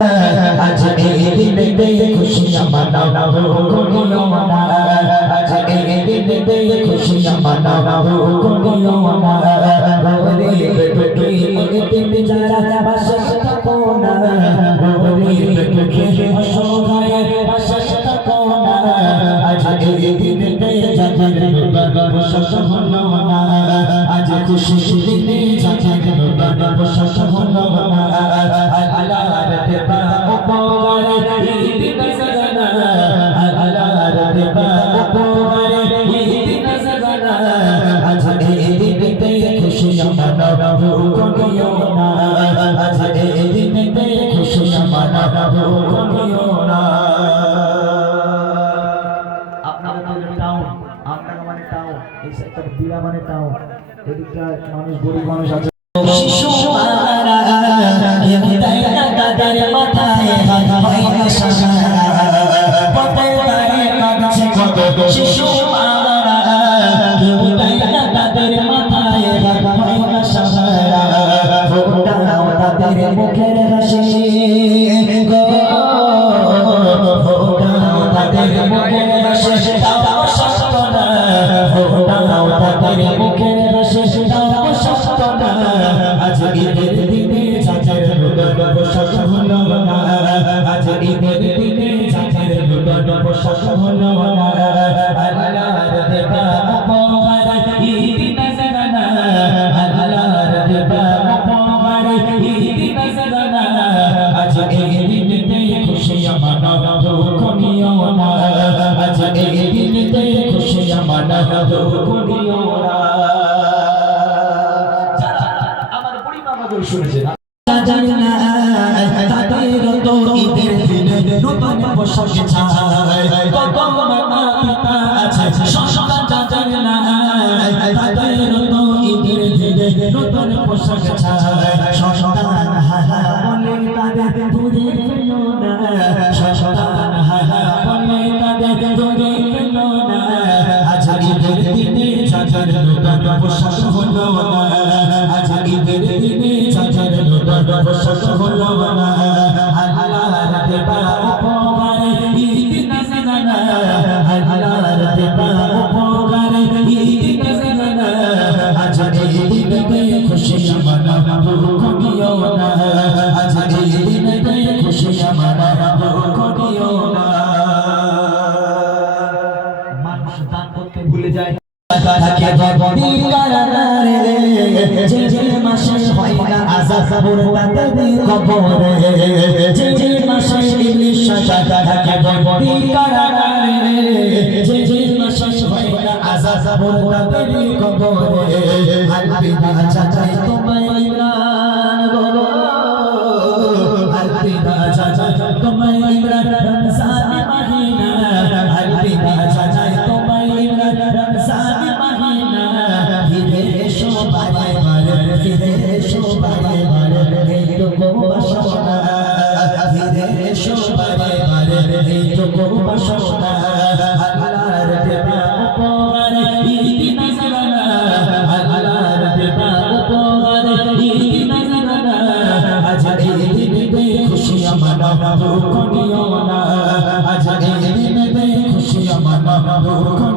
आज दिन दे खुशियां मनाओ कोनियो ना आज दिन दे खुशियां मनाओ कोनियो ना गरीब दुखी दिन जरा बस कोना गरीब दुखी असहाय बस कोना आज दिन दे जगत बस कोना आज खुशी दिन जगत बस कोना মানুষ গরিব মানুষ আছে শিশু মারা তাদের মাথায় হাত হয় না সারা পথে পারে কাঁদছে কত শিশু মারা তাদের মাথায় হাত হয় না সারা ফোটাও তাদের মুখের হাসি ফোটাও তাদের মুখের হাসি তাও সত্য না ফোটাও তাদের মুখের হাসি তাও সত্য না আজ ঈদের দিনে চাচার বসত হলো না আজ ঈদের দিনে চাচার বসত হলো না আল্লাহর দেবা উপহার ঈদ নজরানা আল্লাহর দেবা উপহার ঈদ নজরানা আজ এই দিনে খুশিয়াঁ মানাও কোনিও না আজ এই দিনে খুশিয়াঁ মানাও কোনিও না যারা আমার বুড়ি মা গো শুনেছে জানা তাদের তো ঈদের দিনে নতুন পোশাক চায় কত মাতা পিতা আছে সন্তান জানা তাদের তো ঈদের দিনে নতুন পোশাক চায় সন্তান হাহা বলে তাদের দূরে ফেলো না সন্তান হাহা বলে তাদের দূরে ফেলো না আজ ঈদের দিনে চাচার নতুন পোশাক হলো না আজ ঈদের দিনে চাচার বসত হলো না আল্লাহর দেবা উপহার ঈদ নজরানা আল্লাহর দেবা উপহার ঈদ নজরানা আজ এই দিনে খুশিয়াঁ মানাও কোনিও না আজ এই দিনে খুশিয়াঁ মানাও কোনিও না মানুষ দান করতে ভুলে যায় থাকে ভক্তি কারাগারে যে যে মাসে হয় না আযাব তাদের কবরে যে যে মাসে ইবলিস শাসা থাকে ভক্তি কারাগারে যে যে মাসে হয় না আযাব তাদের কবরে আলবিদা চাচাই তোমায় ইমরান গো আলবিদা চাচাই তোমায় ইমরান রমজান মহিনা আলবিদা চাচাই তোমায় ইমরান রমজান মহিনা ফিরে এসো বারে বারে ফিরে এসো বারে বারে এইটুকু বাসনা ফিরে এসো বারে বারে এইটুকু বাসনা আল্লাহর দেবা উপহার ঈদ নজরানা আল্লাহর দেবা উপহার ঈদ নজরানা আজ এই দিনে খুশিয়াঁ মানাও কোনিও না আজ এই দিনে খুশিয়াঁ মানাও